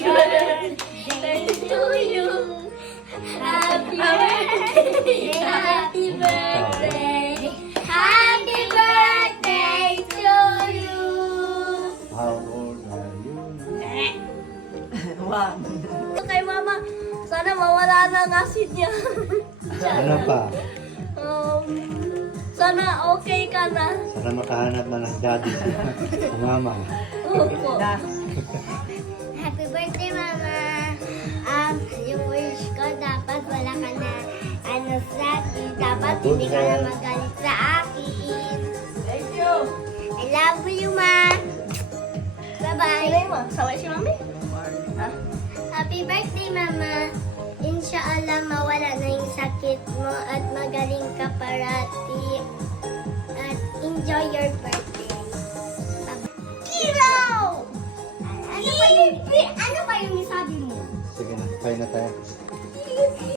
birthday to you. Happy birthday, happy birthday, happy birthday to you. How old are you? Kay mama, sana mawala na ang asid niya. Ano pa? Sana okay ka na. Sana makahanap na ng daddy si mama. Opo. Happy birthday, Mama! Yung wish ko, dapat wala ka na sakit. Dapat hindi ka na magalit sa akin. Thank you. I love you, Ma! Bye-bye! Sinay mo, saway si mami? Ha? Happy birthday, Mama! Inshallah, mawala na yung sakit mo at magaling ka parati. At enjoy your birthday. Kiro! Ano ba yung sabi mo? Sige na, kain na tayo.